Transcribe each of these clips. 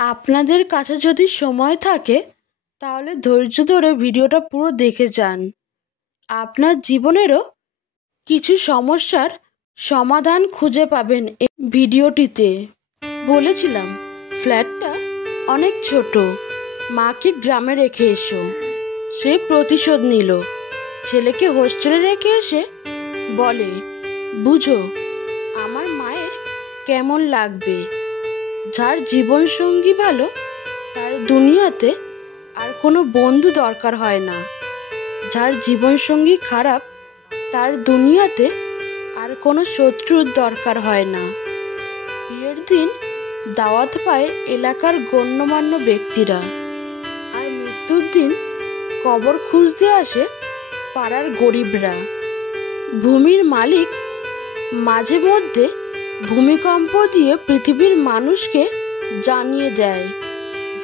আপনাদের কাছে যদি সময় থাকে তাহলে ধৈর্য ধরে ভিডিওটা পুরো দেখে যান। আপনার জীবনেরও কিছু সমস্যার সমাধান খুঁজে পাবেন এই ভিডিওটিতে। বলেছিলাম ফ্ল্যাটটা অনেক ছোট, মাকে গ্রামে রেখে এসো। সে প্রতিশোধ নিল। ছেলেকে হোস্টেলে রেখে এসে বলে, বুঝো আমার মায়ের কেমন লাগবে। যার জীবনসঙ্গী ভালো তার দুনিয়াতে আর কোনো বন্ধু দরকার হয় না। যার জীবনসঙ্গী খারাপ তার দুনিয়াতে আর কোনো শত্রুর দরকার হয় না। বিয়ের দিন দাওয়াত পায় এলাকার গণ্যমান্য ব্যক্তিরা, আর মৃত্যুর দিন কবর খুঁজতে আসে পাড়ার গরিবরা। ভূমির মালিক মাঝে মধ্যে ভূমিকম্প দিয়ে পৃথিবীর মানুষকে জানিয়ে দেয়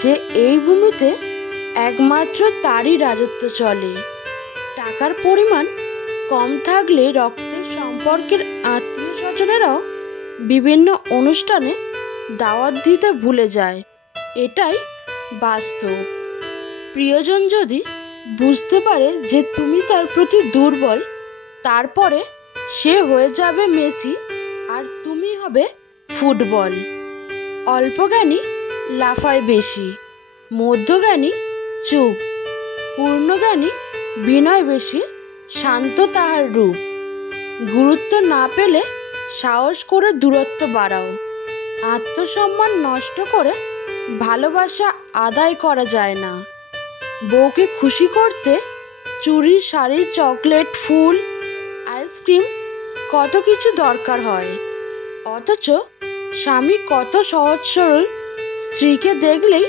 যে এই ভূমিতে একমাত্র তারই রাজত্ব চলে। টাকার পরিমাণ কম থাকলে রক্তের সম্পর্কের আত্মীয় স্বজনেরাও বিভিন্ন অনুষ্ঠানে দাওয়াত দিতে ভুলে যায়। এটাই বাস্তব। প্রিয়জন যদি বুঝতে পারে যে তুমি তার প্রতি দুর্বল, তারপরে সে হয়ে যাবে মেসি আর তুমি হবে ফুটবল। অল্পজ্ঞানী লাফায় বেশি, মধ্যজ্ঞানী চুপ, পূর্ণজ্ঞানী বিনয় বেশি, শান্ত তাহার রূপ। গুরুত্ব না পেলে সাহস করে দূরত্ব বাড়াও। আত্মসম্মান নষ্ট করে ভালোবাসা আদায় করা যায় না। বউকে খুশি করতে চুড়ি, শাড়ি, চকলেট, ফুল, আইসক্রিম কত কিছু দরকার হয়, অথচ স্বামী কত সহজ সরল স্ত্রীকে দেখলেই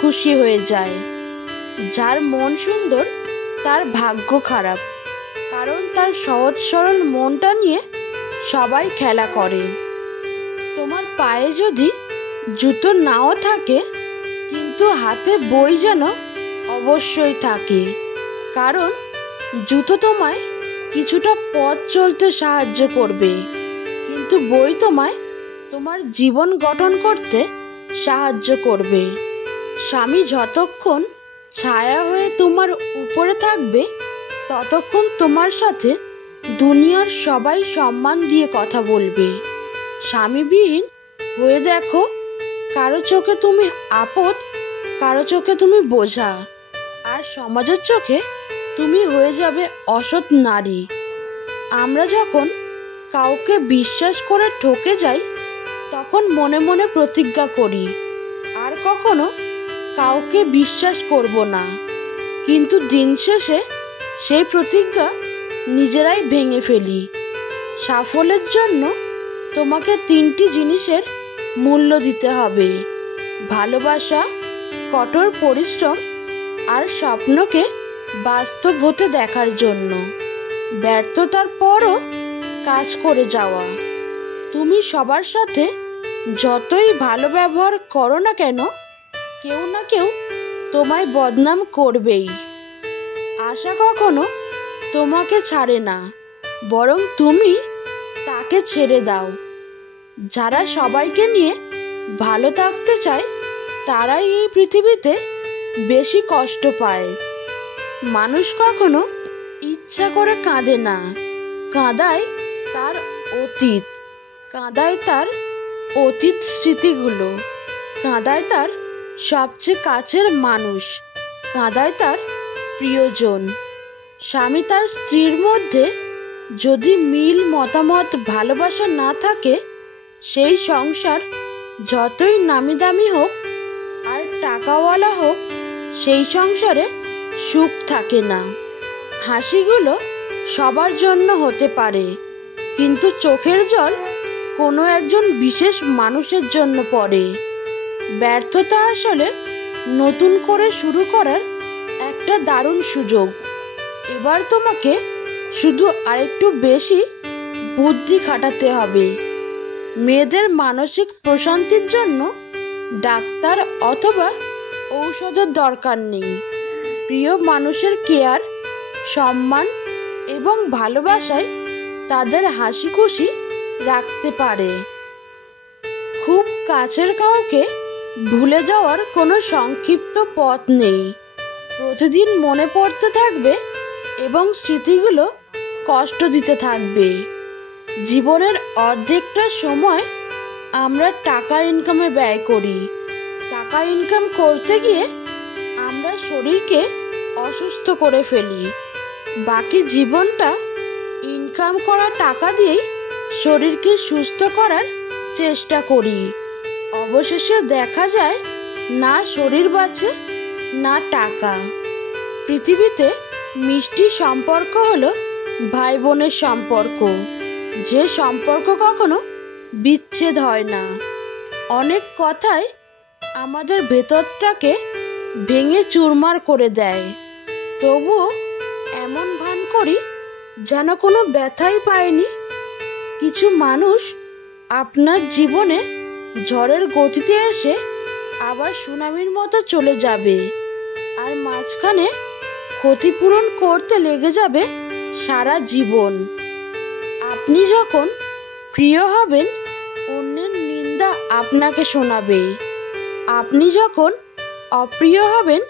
খুশি হয়ে যায়। যার মন সুন্দর তার ভাগ্য খারাপ, কারণ তার সহজ সরল মনটা নিয়ে সবাই খেলা করে। তোমার পায়ে যদি জুতো নাও থাকে, কিন্তু হাতে বই যেন অবশ্যই থাকে, কারণ জুতো তোমায় কিছুটা পথ চলতে সাহায্য করবে, কিন্তু বই তোমায় তোমার জীবন গঠন করতে সাহায্য করবে। স্বামী যতক্ষণ ছায়া হয়ে তোমার উপরে থাকবে, ততক্ষণ তোমার সাথে দুনিয়ার সবাই সম্মান দিয়ে কথা বলবে। স্বামীবিহীন হয়ে দেখো, কারো চোখে তুমি আপদ, কারো চোখে তুমি বোঝা, আর সমাজের চোখে তুমি হয়ে যাবে অসৎ নারী। আমরা যখন কাউকে বিশ্বাস করে ঠকে যাই, তখন মনে মনে প্রতিজ্ঞা করি আর কখনো কাউকে বিশ্বাস করব না, কিন্তু দিন শেষে সেই প্রতিজ্ঞা নিজেরাই ভেঙে ফেলি। সাফল্যের জন্য তোমাকে 3টি জিনিসের মূল্য দিতে হবে: ভালোবাসা, কঠোর পরিশ্রম আর স্বপ্নকে বাস্তব হতে দেখার জন্য। ব্যর্থতার পরও কাজ করে যাওয়া। তুমি সবার সাথে যতই ভালো ব্যবহার করো না কেন, কেউ না কেউ তোমায় বদনাম করবেই। আশা কখনো তোমাকে ছাড়ে না, বরং তুমি তাকে ছেড়ে দাও। যারা সবাইকে নিয়ে ভালো থাকতে চায়, তারাই এই পৃথিবীতে বেশি কষ্ট পায়। মানুষ কখনো ইচ্ছা করে কাঁদে না, কাঁদায় তার অতীত, কাঁদায় তার অতীত স্মৃতিগুলো, কাঁদায় তার সবচেয়ে কাছের মানুষ, কাঁদায় তার প্রিয়জন। স্বামী তার স্ত্রীর মধ্যে যদি মিল, মতামত, ভালোবাসা না থাকে, সেই সংসার যতই নামি দামি হোক আর টাকাওয়ালা হোক, সেই সংসারে সুখ থাকে না। হাসিগুলো সবার জন্য হতে পারে, কিন্তু চোখের জল কোনো একজন বিশেষ মানুষের জন্য পড়ে। ব্যর্থতা আসলে নতুন করে শুরু করার একটা দারুণ সুযোগ। এবার তোমাকে শুধু আরেকটু বেশি বুদ্ধি খাটাতে হবে। মেয়েদের মানসিক প্রশান্তির জন্য ডাক্তার অথবা ঔষধের দরকার নেই। প্রিয় মানুষের কেয়ার, সম্মান এবং ভালোবাসায় তাদের হাসি খুশি রাখতে পারে। খুব কাছের কাউকে ভুলে যাওয়ার কোনো সংক্ষিপ্ত পথ নেই। প্রতিদিন মনে পড়তে থাকবে এবং স্মৃতিগুলো কষ্ট দিতে থাকবে। জীবনের অর্ধেকটা সময় আমরা টাকা ইনকামে ব্যয় করি। টাকা ইনকাম করতে গিয়ে আমরা শরীরকে অসুস্থ করে ফেলি। বাকি জীবনটা ইনকাম করা টাকা দিয়েই শরীরকে সুস্থ করার চেষ্টা করি। অবশেষে দেখা যায় না শরীর বাঁচে না টাকা। পৃথিবীতে মিষ্টি সম্পর্ক হলো ভাই বোনের সম্পর্ক, যে সম্পর্ক কখনো বিচ্ছেদ হয় না। অনেক কথাই আমাদের ভেতরটাকে ভেঙে চুরমার করে দেয়, তবুও এমন ভান করি যেন কোনো ব্যথাই পায়নি। কিছু মানুষ আপনার জীবনে ঝড়ের গতিতে এসে আবার সুনামির মতো চলে যাবে, আর মাঝখানে ক্ষতিপূরণ করতে লেগে যাবে সারা জীবন। আপনি যখন প্রিয় হবেন অন্যের নিন্দা আপনাকে শোনাবে, আপনি যখন অপ্রিয় হবেন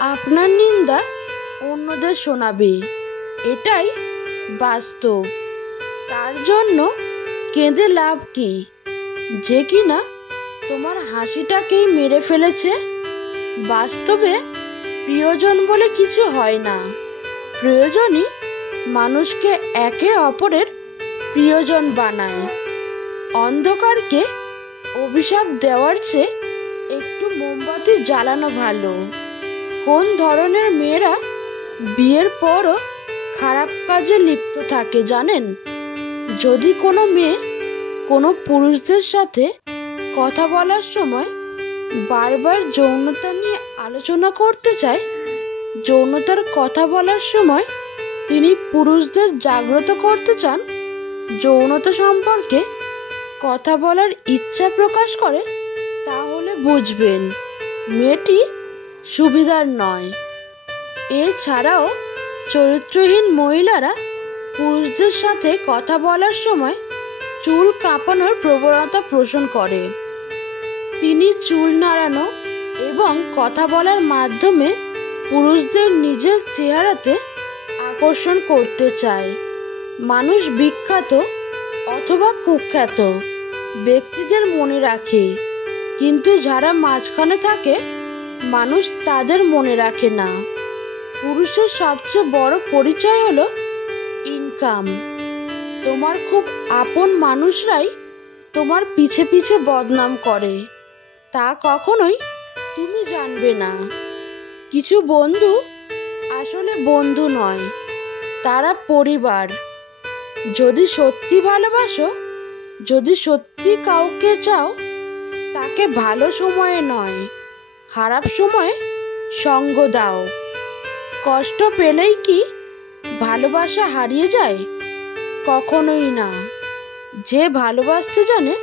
আপনার নিন্দা অন্যদের শোনাবে। এটাই বাস্তব। তার জন্য কেঁদে লাভ কি, যে কিনা তোমার হাসিটাকেই মেরে ফেলেছে। বাস্তবে প্রিয়জন বলে কিছু হয় না। প্রয়োজনই মানুষকে একে অপরের প্রিয়জন বানায়। অন্ধকারকে অভিশাপ দেওয়ার চেয়ে একটু মোমবাতি জ্বালানো ভালো। কোন ধরনের মেয়েরা বিয়ের পরও খারাপ কাজে লিপ্ত থাকে জানেন? যদি কোনো মেয়ে কোনো পুরুষদের সাথে কথা বলার সময় বারবার যৌনতা নিয়ে আলোচনা করতে চায়, যৌনতার কথা বলার সময় তিনি পুরুষদের জাগ্রত করতে চান, যৌনতা সম্পর্কে কথা বলার ইচ্ছা প্রকাশ করে, তাহলে বুঝবেন মেয়েটি সুবিধার নয়। এছাড়াও চরিত্রহীন মহিলারা পুরুষদের সাথে কথা বলার সময় চুল কাঁপানোর প্রবণতা পোষণ করে। তিনি চুল নাড়ানো এবং কথা বলার মাধ্যমে পুরুষদের নিজের চেহারাতে আকর্ষণ করতে চায়। মানুষ বিখ্যাত অথবা কুখ্যাত ব্যক্তিদের মনে রাখে, কিন্তু যারা মাঝখানে থাকে মানুষ তাদের মনে রাখে না। পুরুষের সবচেয়ে বড় পরিচয় হলো ইনকাম। তোমার খুব আপন মানুষরাই তোমার পিছে পিছে বদনাম করে, তা কখনোই তুমি জানবে না। কিছু বন্ধু আসলে বন্ধু নয়, তারা পরিবার। যদি সত্যি ভালোবাসো, যদি সত্যি কাউকে চাও, তাকে ভালো সময়ে নয় খারাপ সময়ে সঙ্গ দাও। কষ্ট পেলেই কি ভালোবাসা হারিয়ে যায়? কখনোই না। যে ভালোবাসতে জানে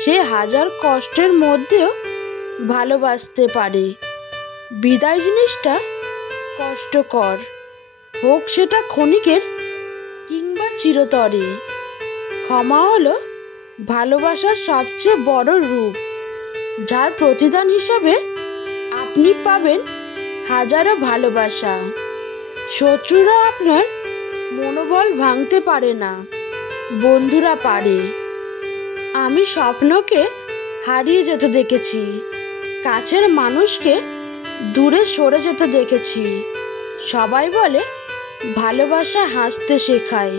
সে হাজার কষ্টের মধ্যেও ভালোবাসতে পারে। বিদায় জিনিসটা কষ্টকর, হোক সেটা ক্ষণিকের কিংবা চিরতরে। ক্ষমা হলো ভালোবাসার সবচেয়ে বড় রূপ, যার প্রতিদান হিসাবে আপনি পাবেন হাজারো ভালোবাসা। শত্রুরা আপনার মনোবল ভাঙতে পারে না, বন্ধুরা পারে। আমি স্বপ্নকে হারিয়ে যেতে দেখেছি, কাছের মানুষকে দূরে সরে যেতে দেখেছি। সবাই বলে ভালোবাসা হাসতে শেখায়।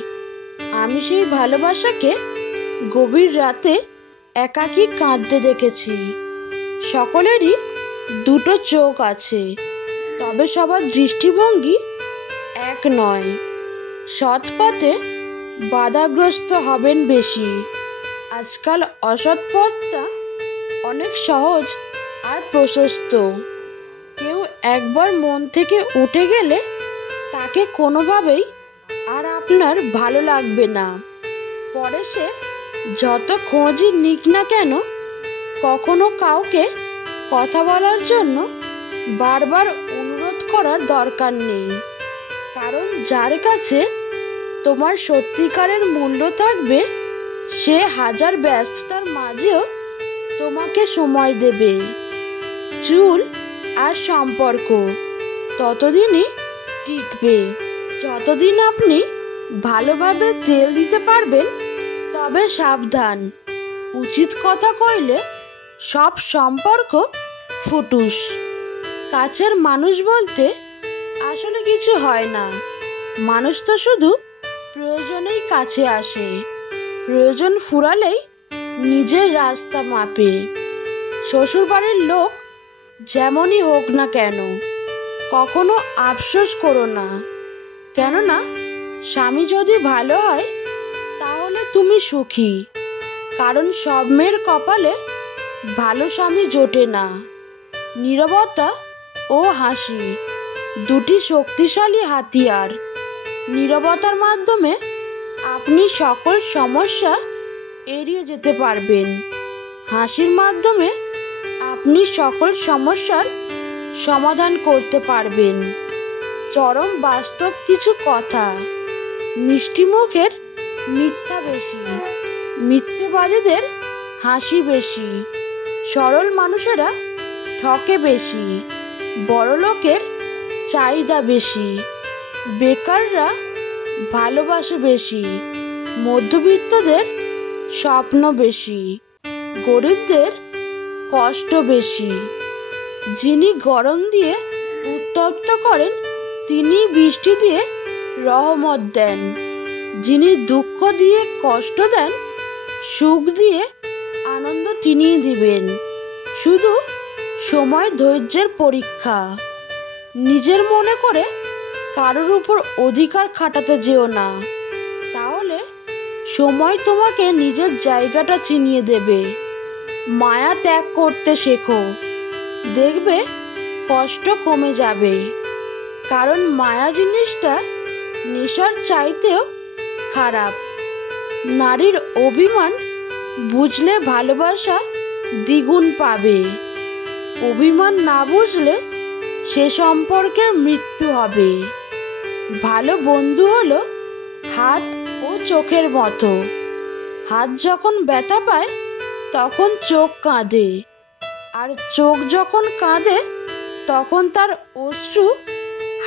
আমি সেই ভালোবাসাকে গভীর রাতে একাকী কাঁদতে দেখেছি। সকলেরই দুটো চোখ আছে, তবে সবার দৃষ্টিভঙ্গি এক নয়। সৎ পথে বাধাগ্রস্ত হবেন বেশি। আজকাল অসৎ পথটা অনেক সহজ আর প্রশস্ত। কেউ একবার মন থেকে উঠে গেলে তাকে কোনোভাবেই আর আপনার ভালো লাগবে না। পরে সে যত খোঁজই নিক না কেন, কখনো কাউকে কথা বলার জন্য বারবার অনুরোধ করার দরকার নেই। কারণ যার কাছে তোমার সত্যিকারের মূল্য থাকবে, সে হাজার ব্যস্ততার মাঝেও তোমাকে সময় দেবে। চুল আর সম্পর্ক ততদিনই টিকবে যতদিন আপনি ভালোভাবে তেল দিতে পারবেন। তবে সাবধান, উচিত কথা কইলে সব সম্পর্ক ফুটুস। কাছের মানুষ বলতে আসলে কিছু হয় না, মানুষ তো শুধু প্রয়োজনেই কাছে আসে, প্রয়োজন ফুরালেই নিজের রাস্তা মাপে। শ্বশুরবাড়ির লোক যেমনই হোক না কেন কখনো আফসোস করো না, কেননা স্বামী যদি ভালো হয় তাহলে তুমি সুখী। কারণ সব মেয়ের কপালে ভালো স্বামী জোটে না। নীরবতা ও হাসি দুটি শক্তিশালী হাতিয়ার। নীরবতার মাধ্যমে আপনি সকল সমস্যা এড়িয়ে যেতে পারবেন, হাসির মাধ্যমে আপনি সকল সমস্যার সমাধান করতে পারবেন। চরম বাস্তব কিছু কথা, মিষ্টি মুখের মিথ্যা বেশি, মিথ্যেবাদীদের হাসি বেশি, সরল মানুষেরা ঠকে বেশি, বড়লোকের চাহিদা বেশি, বেকাররা ভালোবাসে বেশি, মধ্যবিত্তদের স্বপ্ন বেশি, গরিবদের কষ্ট বেশি। যিনি গরম দিয়ে উত্তপ্ত করেন তিনি বৃষ্টি দিয়ে রহমত দেন, যিনি দুঃখ দিয়ে কষ্ট দেন সুখ দিয়ে আনন্দ তিনিই দিবেন। শুধু সময় ধৈর্যের পরীক্ষা। নিজের মনে করে কারোর উপর অধিকার খাটাতে যেও না, তাহলে সময় তোমাকে নিজের জায়গাটা চিনিয়ে দেবে। মায়া ত্যাগ করতে শেখো, দেখবে কষ্ট কমে যাবে। কারণ মায়া জিনিসটা নেশার চাইতেও খারাপ। নারীর অভিমান বুঝলে ভালোবাসা দ্বিগুণ পাবে, অভিমান না বুঝলে সে সম্পর্কের মৃত্যু হবে। ভালো বন্ধু হলো হাত ও চোখের মতো। হাত যখন ব্যথা পায় তখন চোখ কাঁদে, আর চোখ যখন কাঁদে তখন তার অশ্রু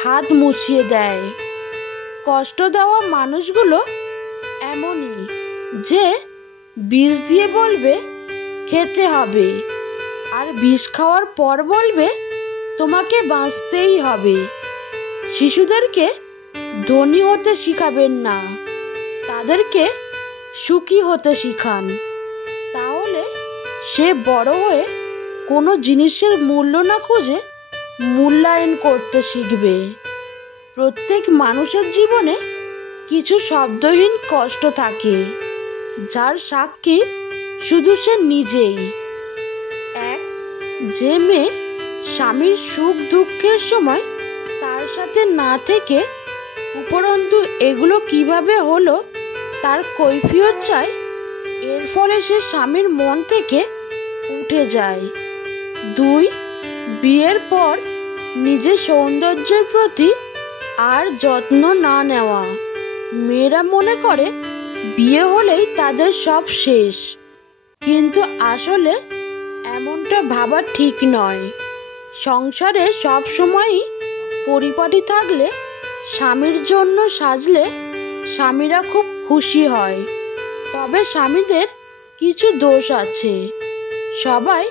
হাত মুছিয়ে দেয়। কষ্ট দেওয়া মানুষগুলো এমনই যে বিষ দিয়ে বলবে খেতে হবে, আর বিষ খাওয়ার পর বলবে তোমাকে বাঁচতেই হবে। শিশুদেরকে ধনী হতে শিখাবেন না, তাদেরকে সুখী হতে শিখান, তাহলে সে বড় হয়ে কোনো জিনিসের মূল্য না খুঁজে মূল্যায়ন করতে শিখবে। প্রত্যেক মানুষের জীবনে কিছু শব্দহীন কষ্ট থাকে, যার সাক্ষী শুধু সে নিজেই। এক, যে মেয়ে স্বামীর সুখ দুঃখের সময় তার সাথে না থেকে উপরন্তু এগুলো কিভাবে হলো তার কৈফিয়ত চায়, এর ফলে সে স্বামীর মন থেকে উঠে যায়। দুই, বিয়ের পর নিজের সৌন্দর্যের প্রতি আর যত্ন না নেওয়া। মেয়েরা মনে করে বিয়ে হলেই তাদের সব শেষ, কিন্তু আসলে এমনটা ভাবা ঠিক নয়। সংসারে সব সময়ই পরিপাটি থাকলে, স্বামীর জন্য সাজলে স্বামীরা খুব খুশি হয়। তবে স্বামীদের কিছু দোষ আছে, সবাই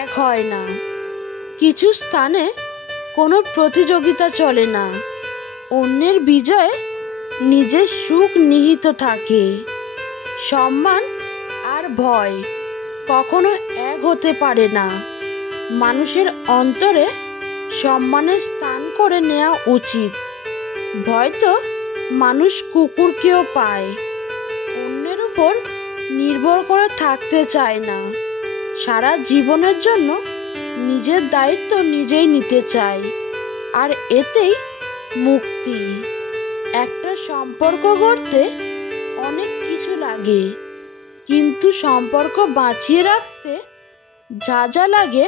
এক হয় না। কিছু স্থানে কোনো প্রতিযোগিতা চলে না, অন্যের বিজয়ে নিজের সুখ নিহিত থাকে। সম্মান আর ভয় কখনো এক হতে পারে না। মানুষের অন্তরে সম্মানের স্থান করে নেওয়া উচিত। ভয় তো মানুষ কুকুরকেও পায়। অন্যের উপর নির্ভর করে থাকতে চায় না, সারা জীবনের জন্য নিজের দায়িত্ব নিজেই নিতে চায়, আর এতেই মুক্তি। একটা সম্পর্ক গড়তে অনেক কিছু লাগে, কিন্তু সম্পর্ক বাঁচিয়ে রাখতে যা যা লাগে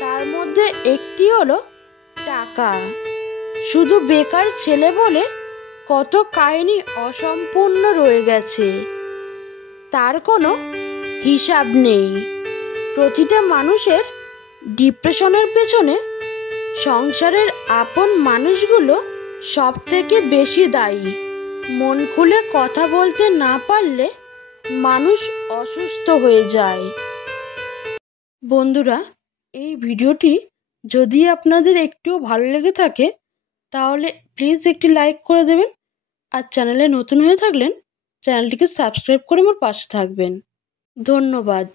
তার মধ্যে একটি হলো টাকা। শুধু বেকার ছেলে বলে কত কাহিনী অসম্পূর্ণ রয়ে গেছে, তার কোনো হিসাব নেই। প্রতিটা মানুষের ডিপ্রেশনের পেছনে সংসারের আপন মানুষগুলো সব থেকে বেশি দায়ী। মন খুলে কথা বলতে না পারলে মানুষ অসুস্থ হয়ে যায়। বন্ধুরা, এই ভিডিওটি যদি আপনাদের একটুও ভালো লেগে থাকে তাহলে প্লিজ একটি লাইক করে দেবেন, আর চ্যানেলে নতুন হয়ে থাকলেন চ্যানেলটিকে সাবস্ক্রাইব করে আমার পাশে থাকবেন। ধন্যবাদ।